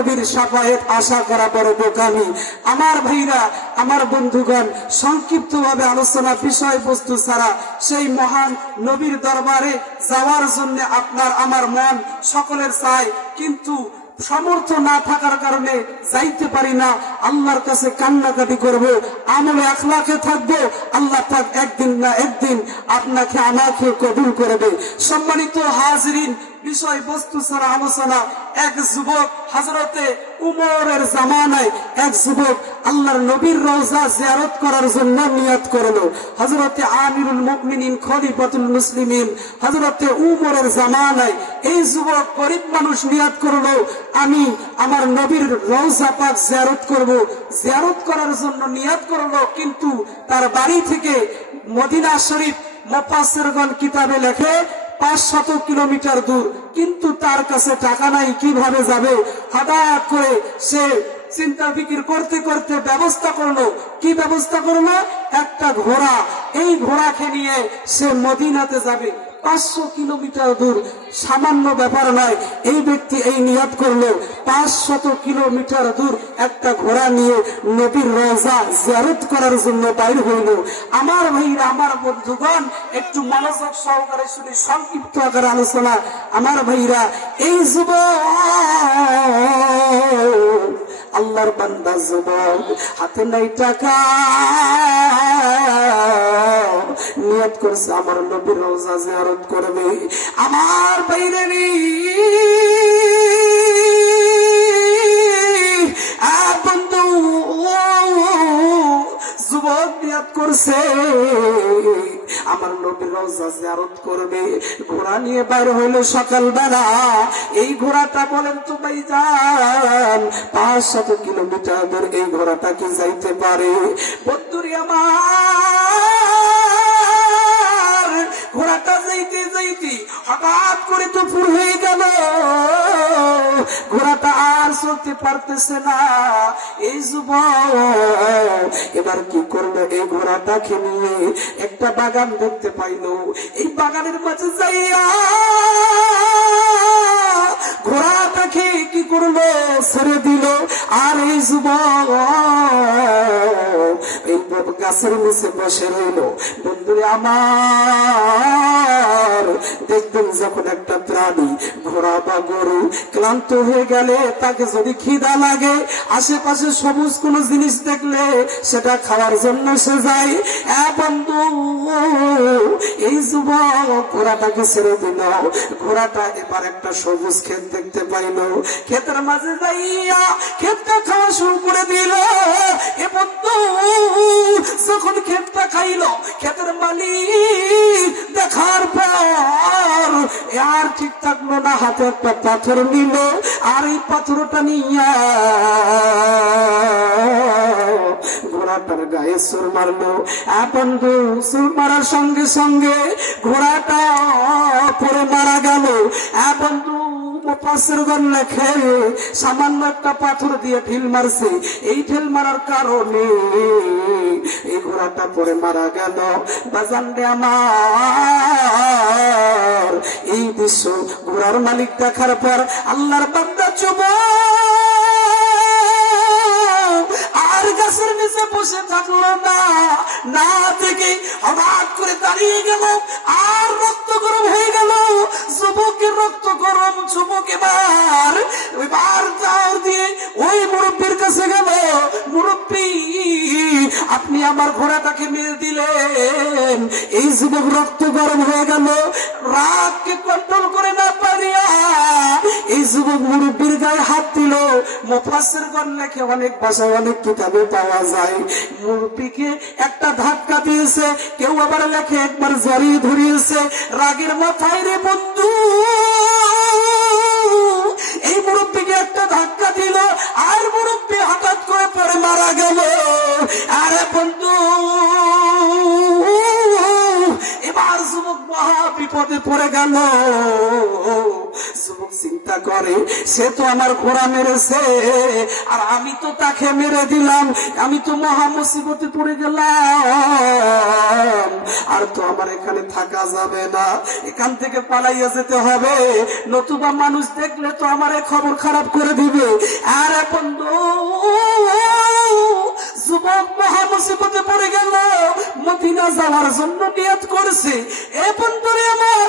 নবীর সাফায়েত আশা করা বড় বোকামি। আমার ভাইরা, আমার বন্ধুগণ সংক্ষিপ্ত ভাবে আলোচনা বিষয়বস্তু ছাড়া সেই মহান নবীর দরবারে যাওয়ার জন্য আপনার আমার মন সকলের চায়। কিন্তু সমর্থ না থাকার কারণে যাইতে পারি না। আল্লাহর কাছে কান্নাকাটি করব, আমলে আখলাকে থাকব। আল্লাহ থাক একদিন না একদিন আপনাকে আমাকে কবুল করবে সম্মানিত হাজরিন বিষয় বস্তু ছাড়া আলোচনা। এক যুবক হাজরতে উমরের জামানায় এক যুবক আল্লাহর নবীর রওজা জিয়ারত করার জন্য নিয়ত করল। হজরতে আমিরুল মুকমিনিন খলিফাতুল মুসলিমিন হজরতে উমরের জামানায় এই যুবক গরিব মানুষ নিয়ত করল, আমি আমার নবীর রওজা পাক জিয়ারত করব। জিয়ারত করার জন্য নিয়ত করল, কিন্তু তার বাড়ি থেকে মদিনা শরীফ মোফাসেরগণ কিতাবে লেখে পাঁচ শত কিলোমিটার দূর। কিন্তু তার কাছে টাকা নাই, কীভাবে যাবে? হঠাৎ করে সে চিন্তা ফিকির করতে করতে ব্যবস্থা করল। কি ব্যবস্থা করল? একটা ঘোড়া। এই ঘোড়াকে নিয়ে সে মদিনাতে যাবে। পাঁচশো কিলোমিটার দূর, সামান্য ব্যাপার নয়। এই ব্যক্তি এই নিয়ত করল, পাঁচশত কিলোমিটার দূর একটা ঘোড়া নিয়ে নবীর রোজা জিয়ারত করার জন্য বাইর হইল। আমার ভাইরা, আমার বন্ধুগণ, একটু মনোযোগ সহকারে শুনে সংক্ষিপ্ত আকার আলোচনা। আমার ভাইরা, এই যুব আল্লাহর বান্দা যুবক হাতে নাই টাকা নিয়ত করছে আমার নবীর রোজা জিয়ারত করবে আমার বাইরে বন্ধু নিয়াত করছে আমার নবীর রওজা জিয়ারত করবে। ঘোড়া নিয়ে বাইর হইল সকালবেলা। এই ঘোড়াটা বলেন তো ভাই যান পাঁচ শত কিলোমিটার দূর এই ঘোড়াটা কি যাইতে পারে? বন্ধুরি আমার ঘোড়াটা যাইতে যাইতে হঠাৎ করে তো দুপুর হয়ে গেল। ঘোড়াটা আর চলতে পারতেছে না। এই যুবক, এবার কি করল? এই ঘোড়াটাকে নিয়ে একটা বাগান দেখতে পাইলো। এই বাগানের মাঝে যাইয়া ঘোড়াটাকে কি করল? ছেড়ে দিল। আর এই এই গাছের নিচে বসে রইল। বন্ধুরে আমার, দেখবেন যখন একটা প্রাণী ঘোড়া বা গরু ক্লান্ত হয়ে গেলে তাকে যদি খিদা লাগে, আশেপাশে সবুজ কোন জিনিস দেখলে সেটা খাওয়ার জন্য সে যায়। বন্ধু, এই যুবক, ঘোড়াটাকে ছেড়ে দিল। ঘোড়াটা এবার একটা সবুজ ক্ষেত দেখতে পাইল। ক্ষেতের মাঝে যাইয়া ক্ষেতটা খাওয়া শুরু করে দিল। এ বন্ধু যখন ক্ষেতটা খাইল, ক্ষেতের মালিক দেখার পর আর ঠিক থাকল না, হাতে একটা পাথর নিল আর এই পাথরটা নিয়া ঘোড়াটার গায়ে সুর মারলো। এ বন্ধু, সুর মারার সঙ্গে সঙ্গে ঘোড়াটা পরে মারা গেল। এ বন্ধু মুফাসসিরগণ লেখে, সামান্য একটা পাথর দিয়ে ঢিল মারছে। এই ঢিল মারার কারণে এই ঘোড়াটা পরে মারা গেল। বাজান রে আমার, এই দৃশ্য ঘোড়ার মালিক দেখার পর আল্লাহর বান্দা যুবক গাছের নিচে বসে থাকল না। না থেকে হঠাৎ করে দাঁড়িয়ে গেল আর রক্ত গরম হয়ে গেল। যুবকের রক্ত গরম, যুবক এবার এবার তাও দিয়ে ওই মুরব্বীর কাছে গেল। মুরব্বী, আপনি আমার ঘোড়াটাকে মেরে দিলেন। এই যুবক রক্ত গরম হয়ে গেল। রাগকে কন্ট্রোল করে না এই যুবক মুরব্বীর গায়ে হাত দিল। মুফাসসির গণ লেখে অনেক ভাষায় অনেক কিতাবে পাওয়া যায়। মুরব্বীকে একটা ধাক্কা দিয়েছে, কেউ আবার লেখে একবার জড়িয়ে ধরিয়েছে। রাগের মাথায় রে বন্ধু। এই মুরব্বীকে একটা ধাক্কা দিল, আর মুরব্বী হঠাৎ করে পরে মারা গেল। আরে বন্ধু। এবার যুবক মহা বিপদে পড়ে গেল। চিন্তা করে, সে তো আমার ঘোড়া মেরেছে, আর আমি তো তাকে মেরে দিলাম, আমি তো মহা মুসিবতে পড়ে গেলাম। আর তো আমার এখানে থাকা যাবে না, এখান থেকে পালাইয়া যেতে হবে। নতুবা মানুষ দেখলে তো আমার খবর খারাপ করে দিবে। আর এখন বন্ধু যুবক মহা মুসিবতে পড়ে গেল। মদিনা যাওয়ার জন্য করেছে। আমার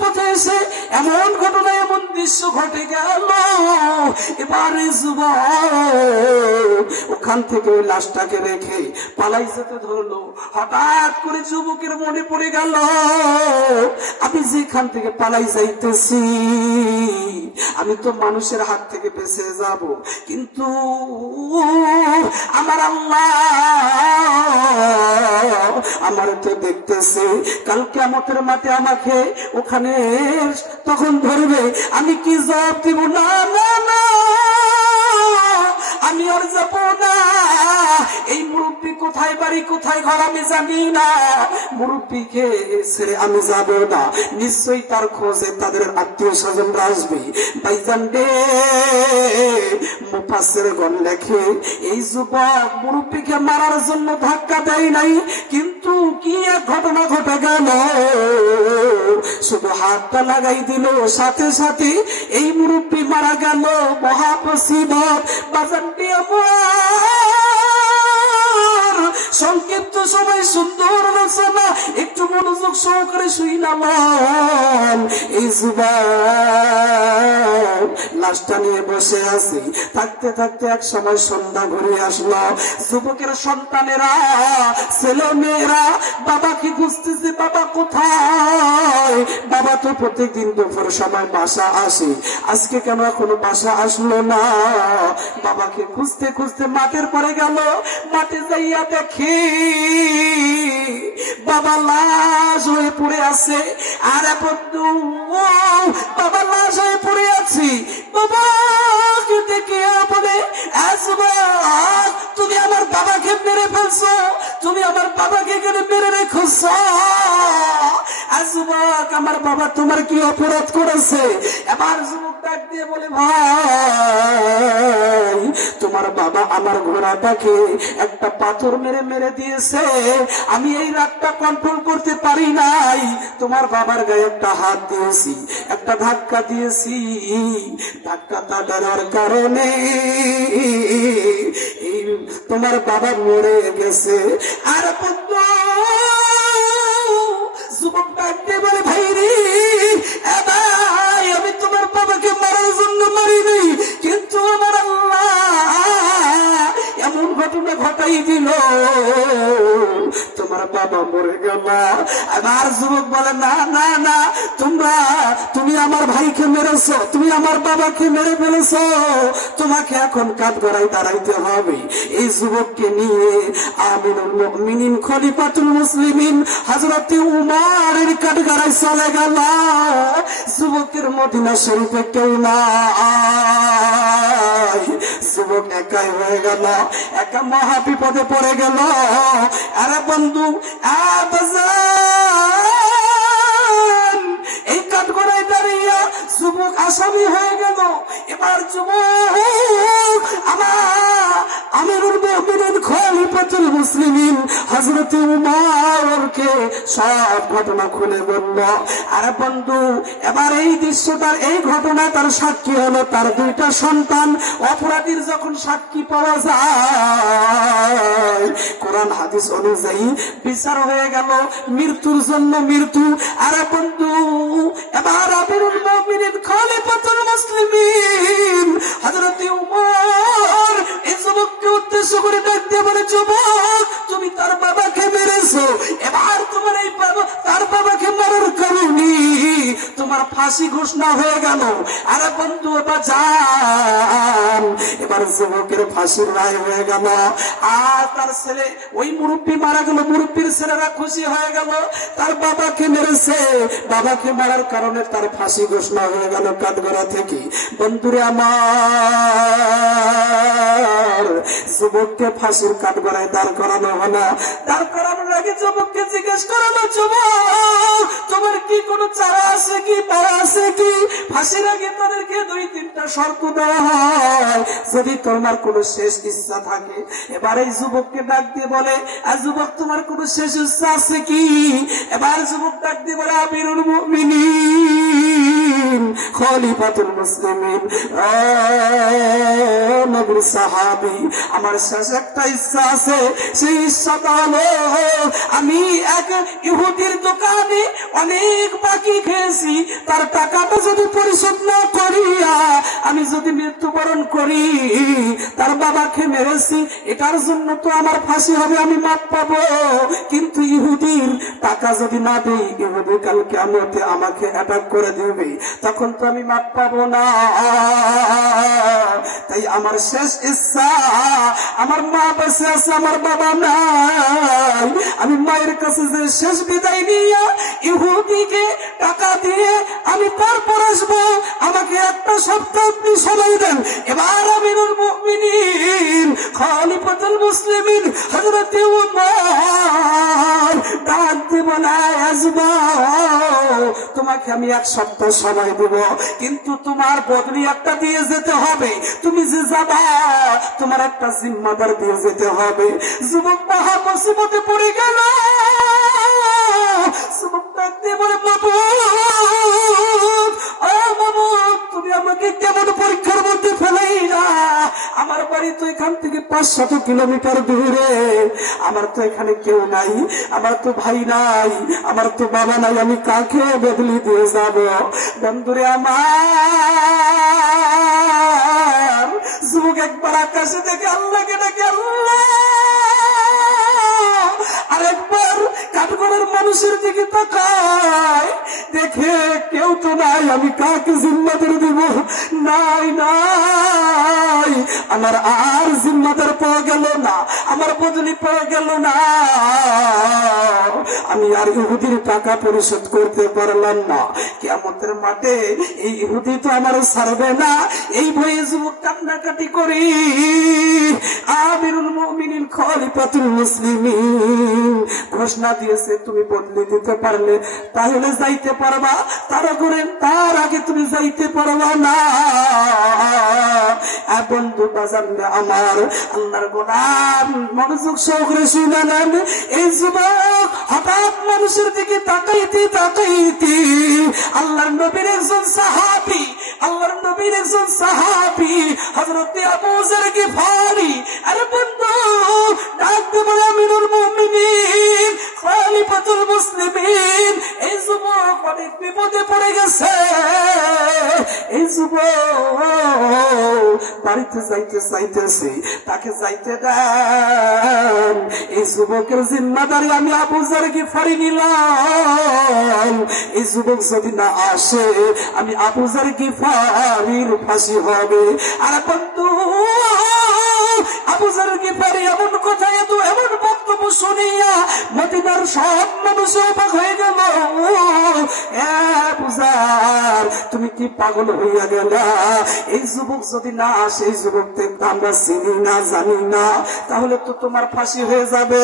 পথে এসে এমন ঘটনা, এমন দৃশ্য ঘটে গেল। এবারে ওখান থেকে লাশটাকে রেখে পালাই যেতে ধরলো। হঠাৎ করে যুবকের মনে পড়ে গেল, আমি যেখান থেকে পালাই যাইতেছি, আমি তো মানুষের হাত থেকে বেঁচে যাব। কিন্তু আমার আল্লাহ আমার তো দেখতেছে কালকে আমাদের মাঠে আমাকে ওখানে তখন ধরবে। আমি কি জবাব দিব? না আমি ওর যাব না। এই মুরব্বী কোথায় বাড়ি, কোথায় ঘর আমি জানি না। মুরব্বীকে ছেড়ে আমি যাব না। নিশ্চয়ই তার খোঁজে তাদের আত্মীয় স্বজনরা আসবে। লেখে, এই যুবক মুরব্বীকে মারার জন্য ধাক্কা দেয় নাই, কিন্তু কি এক ঘটনা ঘটে গেল? শুধু হাতটা লাগাই দিল, সাথে সাথে এই মুরব্বী মারা গেল। মহাপ্রসিবত বাজানটি আমার সংক্ষিপ্ত সময় সুন্দর রচনা একটু মনোযোগ সহকারে শুইলাম এই যুবক লাশটা নিয়ে বসে আছি। থাকতে থাকতে এক সময় সন্ধ্যা ঘুরে আসলো। যুবকের সন্তানেরা ছেলে মেয়েরা বাবাকে খুঁজতেছে বাবা কোথায়? বাবা তো প্রত্যেকদিন দুপুর সময় বাসা আসে। আজকে কেন এখনও বাসা আসলো না? বাবাকে খুঁজতে খুঁজতে মাঠের পরে গেল। মাঠে যাইয়া দেখি বাবা লাশ হয়ে পড়ে আছে। আর বন্ধু বাবা লাশ হয়ে পড়ে আছি। বাবা দেখে বলে তুমি আমার বাবাকে মেরে ফেলছো। তুমি আমার বাবাকে মেরে রেখেছ। আমার বাবা তোমার কি অপরাধ করেছে? এবার যুবক ডাক দিয়ে বলে, ভাই, তোমার বাবা আমার ঘোড়াটাকে একটা পাথর মেরে মেরে দিয়েছে। আমি এই রাগটা কন্ট্রোল করতে পারি নাই। তোমার বাবার গায়ে একটা হাত দিয়েছি, একটা ধাক্কা দিয়েছি। ধাক্কাটা দেওয়ার কারণে তোমার বাবা মরে গেছে। আর ডাকতে বলে, ভাই রে আমি তোমার বাবাকে মারার জন্য মারিনি, কিন্তু আমার আল্লাহ এমন ঘটনা ঘটাই দিল। তোমার বাবা মরে গেল। আমার যুবক বলে, না না না, তোমরা, তুমি আমার ভাইকে মেরেছ, তুমি আমার বাবাকে মেরে ফেলেছ। তোমাকে এখন কাঠ গড়াই দাঁড়াইতে হবে। এই যুবককে নিয়ে আমিনুল মুমিনিন, খলিফাতুল মুসলিমিন, হযরতে উমারের কাঠ গড়াই চলে গেল। যুবকের মদিনা শরীফে কেউ না যুবক একাই হয়ে গেল একা মহা বিপদে পড়ে গেল। আরে বন্ধু আবাজান যুবক আসামি হয়ে গেল। এবার যুবক, আমার আমিরুল মুমিনিন, খলিফাতুল মুসলিমিন, হযরতে উমরকে সব ঘটনা খুলে বলল। আরে বন্ধু, এবার এই দৃশ্যটার, এই ঘটনা তার সাক্ষী হলো তার দুইটা সন্তান। অপরাধীর যখন সাক্ষী পাওয়া যায়, কোরআন হাদিস অনুযায়ী বিচার হয়ে গেল। মৃত্যুর জন্য মৃত্যু। আরে বন্ধু, এবার আমিরুল মুমিনিন মুসলিমিন। এই যুবককে উদ্দেশ্য করে যুবক, তুমি তার বাবাকে মেরেছো। এবার তোমার এই বাবা, তার বাবাকে মারার কারণে তোমার ফাঁসি ঘোষণা হয়ে গেল। আরে বন্ধু যান। এবার যুবকের ফাঁসির রায় হয়ে গেল। আর তার ছেলে, ওই মুরব্বী মারা গেল। মুরব্বীর ছেলেরা খুশি হয়ে গেল। তার বাবাকে মেরেছে। বাবাকে মারার কারণে তার ফাঁসি ঘোষণা হয়ে গেল কাঠগড়া থেকে। বন্ধুরে আমার, যুবককে ফাঁসির কাঠগড়ায় দাঁড় করানো হলো দাঁড় করানোর আগে যুবককে জিজ্ঞেস করানো যুবক, তোমার কি কোনো চারা আছে কি পাড়া আছে কি? ফাঁসির আগে তাদেরকে দুই, তিনটা শর্ত দেওয়া হয়। যদি তোমার কোনো শেষ ইচ্ছা থাকে, এবার এই যুবককে ডাক দিয়ে বলে আর যুবক, তোমার কোনো শেষ ইচ্ছা আছে কি? এবার যুবক ডাক দিয়ে বলে, আমিরুল খলিফাতুল মুসলিমিন। নবীর সাহাবী, আমার শেষ ইচ্ছা আছে, সেই ইচ্ছাটা হলো আমি এক ইহুদির দোকানে অনেক বাকি খেয়েছি, তার টাকাটা যদি পরিশোধ না করিয়া আমি যদি মৃত্যুবরণ করি, তার বাবাকে মেরেছি, এটার জন্য তো আমার ফাঁসি হবে, আমি মাপ পাবো। কিন্তু ইহুদির টাকা যদি না দিই, ইহুদি কালকে আমাকে আমাকে অ্যাটাক করে দিবে। তখন তো আমি মাপ পাবো না, তাই আমার শেষ ইচ্ছা, আমার মা বেঁচে আছে, আমার বাবা নাই। আমি মায়ের কাছে যে শেষ বিদায় নিয়ে ইহুদিকে টাকা দিয়ে আমি তারপর আসব, আমাকে একটা সপ্তাহ আপনি সময় দেন। এবার আমিরুল তোমাকে আমি এক সপ্তাহ সময় দেব, কিন্তু তোমার বদলি একটা দিয়ে যেতে হবে। তুমি যে যাবা, তোমার একটা জিম্মাদার দিয়ে যেতে হবে। যুবক মহা মুসিবতে পড়ে গেল। আমার বাড়ি তো এখান থেকে পাঁচ শত কিলোমিটার দূরে। আমার তো এখানে কেউ নাই, আমার তো ভাই নাই, আমার তো বাবা নাই, আমি কাকে বদলি দিয়ে যাব? বন্ধুরে আমার, যুবক একবার আকাশে দেখে আল্লাহকে ডাকে, আল্লাহ! আরেকবার কাঠগড়ের মানুষের দিকে তাকায়, দেখে কেউ তো নাই, আমি কাকে জিম্মাদার দিব? নাই নাই। আমার আর জিম্মাদার পাওয়া গেল না, আমার বদলি পাওয়া গেল না। আমি আর ইহুদির টাকা পরিশোধ করতে পারলাম না। কেমতের মাঠে এই ইহুদি তো আমার ছাড়বে না। এই ভয়ে যুবক কান্নাকাটি করি। আমিরুল মুমিনিন খলিফাতুল মুসলিমিন ঘোষণা দিয়েছে, তুমি বদলে দিতে পারলে, তাহলে যাইতে পারবা। তারা করেন তার আগে তুমি যাইতে পারবা না। বন্ধু আমার, আল্লাহর গোলাম, মনোযোগ সহকারে এই যুবক হঠাৎ মানুষের দিকে আল্লাহর নবীর একজন সাহাবি, আল্লাহর নবীর একজন সাহাবি আরে বন্ধু, ডাক দে বলে আমিরুল মুমিনিন। খলিফাতুল মুসলিমিন, এই যুবক অনেক বিপদে পড়ে গেছে। এই যুবক বাড়িতে যাইতে তাকে যাইতে দেন। এই যুবকের জিম্মাদারি আমি আবুজার গিফারি নিলাম। এই যুবক যদি না আসে, আমি আবুজার গিফারির ফাঁসি হবে। আর বন্ধু আবুজার কথা এত এমন বক্তব্য শুনিয়া মদিনার সব মানুষ অবাক হয়ে গেল। তুমি কি পাগল হইয়া গেলা? এই যুবক যদি না আসে, এই যুবক দেখতে আমরা চিনি না, জানি না। তাহলে তো তোমার ফাঁসি হয়ে যাবে।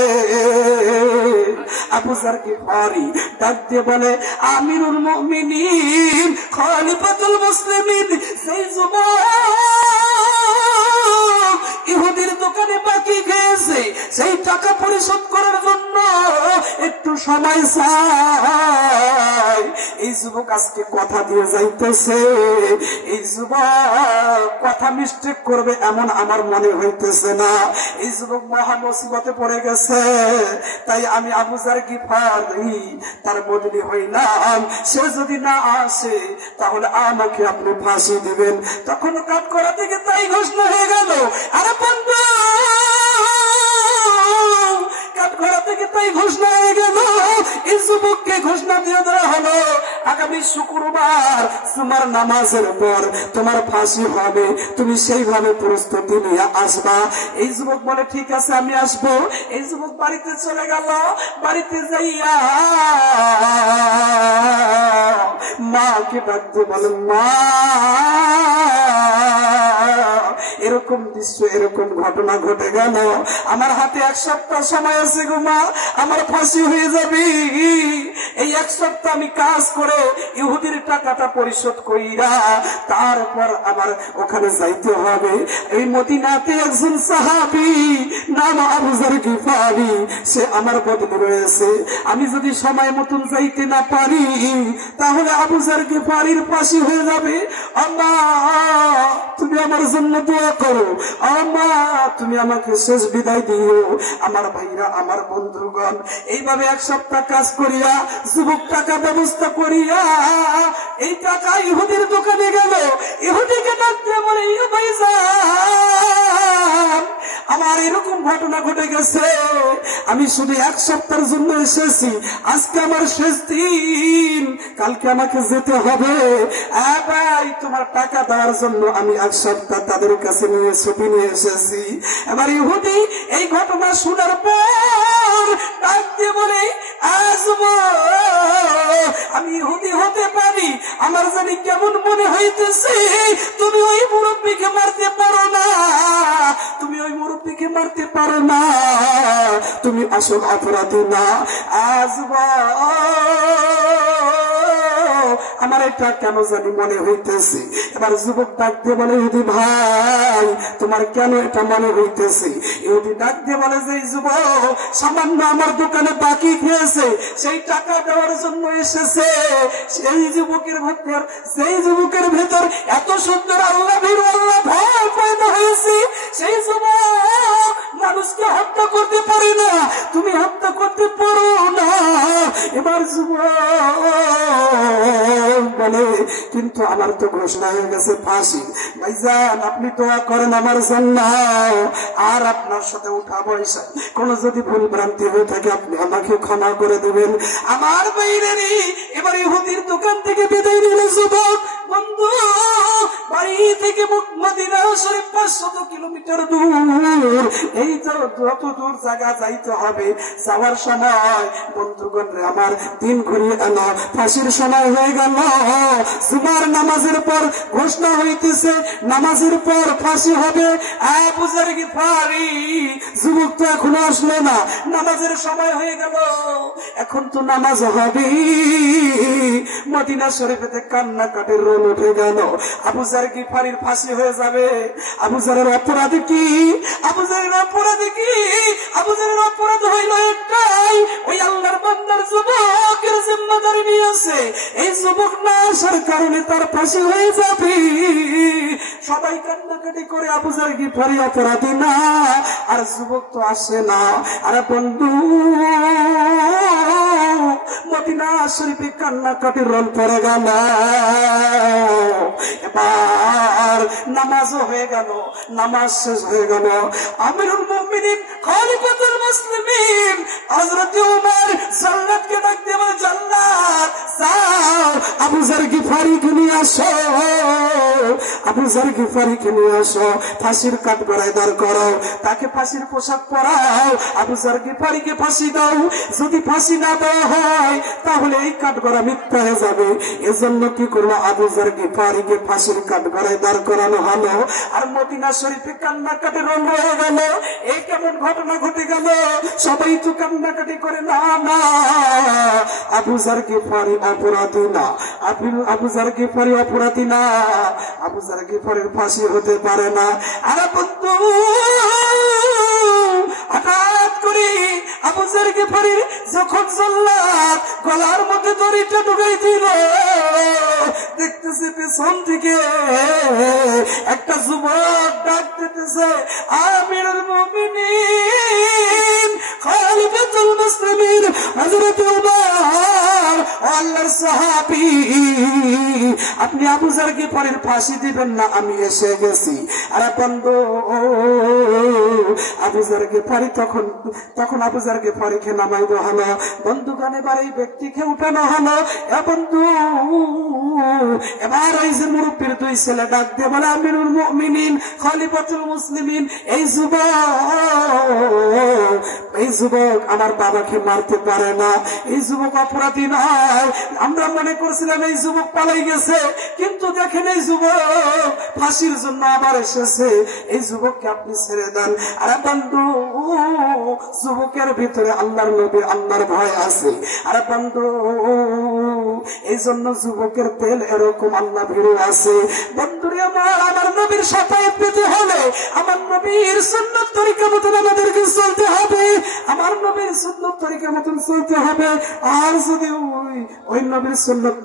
আবুজার কি পারি ডাক দিয়ে বলে, আমিরুল মুমিনিন, খলিফাতুল মুসলিমিন, সেই যুবক। ইহুদির দোকানে বাকি খেয়েছে, সেই টাকা পরিশোধ করার জন্য একটু সময় চাই। এই যুবক আজকে কথা দিয়ে যাইতেছে। এই যুবক কথা মিস্টেক করবে এমন আমার মনে হইতেছে না। এই যুবক মহা মুসিবতে পড়ে গেছে, তাই আমি আবুজার গিফার তার বদলি হইলাম। সে যদি না আসে, তাহলে আমাকে আপনি ফাঁসি দিবেন। তখন কাজ করা থেকে তাই ঘোষণা হয়ে গেল, আরে ঘোষণা দিয়ে দেওয়া হলো, আগামী শুক্রবার নামাজের পর ফাঁসি তুমি সেইভাবে প্রস্তুতি নিয়ে আসবা। এই যুবক বলে, ঠিক আছে, আমি আসব। এই যুবক বাড়িতে চলে গেল, বাড়িতে যাইয়া মাকে ডাকতে বলেন মা এরকম দৃশ্য, এরকম ঘটনা ঘটে গেল। আমার হাতে এক সপ্তাহ সময় আছে গো মা, আমার ফাঁসি হয়ে যাবে। এই এক সপ্তাহ আমি কাজ করে ইহুদির টাকাটা পরিশোধ কইরা তারপর আমার ওখানে যাইতে হবে। এই মদিনাতে একজন সাহাবি নাম আবুজার গিফারি, সে আমার বদলে রয়েছে। আমি যদি সময় মতন যাইতে না পারি, তাহলে আবুজার গিফারির পাশে হয়ে যাবে। আম্মা তুমি আমার জন্য দোয়া করো। তুমি আমাকে শেষ বিদায় দিও। আমার ভাইরা, আমার বন্ধুগণ, এইভাবে এক সপ্তাহ কাজ করিয়া, যুবক টাকা ব্যবস্থা করিয়া, এই টাকা ইহুদির দোকানে গেল। ইহুদিকে ডাকতে বলে ইয়ে ভাইজান! আমার এরকম ঘটনা ঘটে গেছে। আমি শুধু এক সপ্তাহের জন্য এসেছি। আজকে আমার শেষ দিন। কালকে আমাকে যেতে হবে। ভাই, তোমার টাকা দেওয়ার জন্য আমি এক সপ্তাহ তাদের কাছে নিয়ে ছুটি নিয়ে এসেছি। এবার ইহুদি, এই ঘটনা শোনার পর ডাক দিয়ে বলে আসব আমি ইহুদি হতে পারি। আমার জানি কেমন মনে হইতেছে। তুমি ওই পারো না, তুমি আসল অপরাধী না। আসবা আমার এটা কেন জানি মনে হইতেছে। এবার যুবক ডাক দিয়ে বলে, ইহুদি ভাই, তোমার কেন এটা মনে হইতেছে? ইহুদি ডাক দিয়ে বলে, যে যুবক সামান্য আমার দোকানে বাকি খেয়েছে, সেই টাকা দেওয়ার জন্য এসেছে। সেই যুবকের ভেতর, সেই যুবকের ভেতর এত সুন্দর আল্লাহ ভয় পয়দা হয়েছে। সেই যুবক মানুষকে হত্যা করতে পারে না। তুমি হত্যা করতে পারো না। এবার বলে, কিন্তু আমার তো ঘোষণা হয়ে গেছে, ফাঁসি। ভাইজান, আপনি দোয়া করেন আমার জন্য। আর আপনার সাথে উঠা পয়সা। কোন যদি ভুল ভ্রান্তি হয়ে থাকে, আপনি আমাকে ক্ষমা করে দেবেন। আমার বাইরেরই, এবার ইহুদির দোকান থেকে বিদায় নিলে যুবক বন্ধু, বাড়ি থেকে মুক- মদিনা শরীফ পাঁচশত কিলোমিটার দূর। এই যত দূর জায়গা যাইতে হবে, যাওয়ার সময়, বন্ধুগণ আমার, দিন ঘুরিয়ে এলো ফাঁসির সময় হয়ে গেল। জুমার নামাজের পর ঘোষণা হইতেছে, নামাজের পর ফাঁসি হবে। যুবক তো এখনও আসলো না। নামাজের সময় হয়ে গেল। এখন তো নামাজ হবে। মদিনা শরীফেতে কান্নাকাটির রোল উঠে গেল। আবুজার কি ফাঁসি হয়ে যাবে? আবুজারের অপরাধ কি? আবুজারের অপরাধ কি? আবুজারের অপরাধ হইল একটাই, ওই আল্লাহর বান্দার যুবকের জিম্মাদারি নিয়েছে এই যুবক না আসার কারণে তার ফাঁসি হয়ে যাবে। সবাই কান্নাকাটি করে আবুজার কি ফারি অপরাধী না? আর যুবক তো আসে না। আরে বন্ধু মদিনা শরীফে কান্নাকাটি রোল পড়ে গেল। এবার নামাজও হয়ে গেল, নামাজ শেষ হয়ে গেল। আমিরুল মুমিনিন, খলিফাতুল মুসলিমিন, হযরত উমর জান্নাতকে ডাক দিয়ে বলে, জান্নাত, যাও, আবু জার গিফারি নিয়ে আসো। আবু জার গিফারি নিয়ে আসো, ফাঁসির কাঠ গড়ায় দাঁড় করো। তাকে ফাঁসির পোশাক পরাও, আবু জার গিফারিকে ফাঁসি দাও। যদি ফাঁসি না দেওয়া হয় তাহলে এই কাঠ গড়া মিথ্যা হয়ে যাবে। এজন্য কি করল আবু জার গিফারিকে ফাঁসির কাঠ গড়ায় দাঁড় করানো হলো আর মদিনা শরীফে কান্নাকাটি রঙ হয়ে গেল। এই কেমন ঘটনা ঘটে গেল? সবাই তো কান্নাকাটি করে, না না আবু জার গিফারি অপরাধী না। আবু জার গিফারি অপরাধী না। আবু জার গিফারির ফাঁসি হতে পারে না। আরে বন্ধু! হঠাৎ করে আবু গেফারির যখন জল্লাদ গলার মধ্যে দড়িটা ঢুকাই দিল, দেখতেছে পেছন থেকে একটা যুবক ডাক দিতেছে আমিরুল মুমিনিন, খলিফাতুল মুসলিমিন, হযরত উমর। আল্লাহর সাহাবী, আপনি আবু জারকে পরের ফাঁসি দিবেন না, আমি এসে গেছি। আরে বন্ধু, আবু জারকে পারি তখন তখন আবু জারকে পারিকে নামাইব হলো বন্ধু গানে এবার এই ব্যক্তিকে উঠানো হলো। এ বন্ধু, এবার ওই যে মুরব্বীর দুই ছেলে ডাক দিয়ে বলে, আমিরুল মুমিনিন, খলিফাতুল মুসলিমিন, এই যুবক যুবক আমার বাবাকে মারতে পারে না। এই যুবক অপরাধী না নাই আমরা মনে করছিলাম এই যুবক পালাই গেছে, কিন্তু দেখেন এই যুবক ফাঁসির জন্য আবার এসেছে। এই যুবককে আপনি ছেড়ে দেন। আরে বন্ধু, যুবকের ভিতরে আল্লাহর নবী আল্লাহর ভয় আছে। আরে বন্ধু, এই জন্য যুবকের তেল এরকম আল্লাহ ভীরু আছে। বন্ধুরে আমার আমার নবীর সাথে পেতে হলে, আমার নবীর সুন্নত তরিকা মতন আমাদেরকে চলতে হবে। আমার নবীর সুন্দর তরিকা মতন চলতে হবে। আর যদি ওই ওই নবীর সুন্নত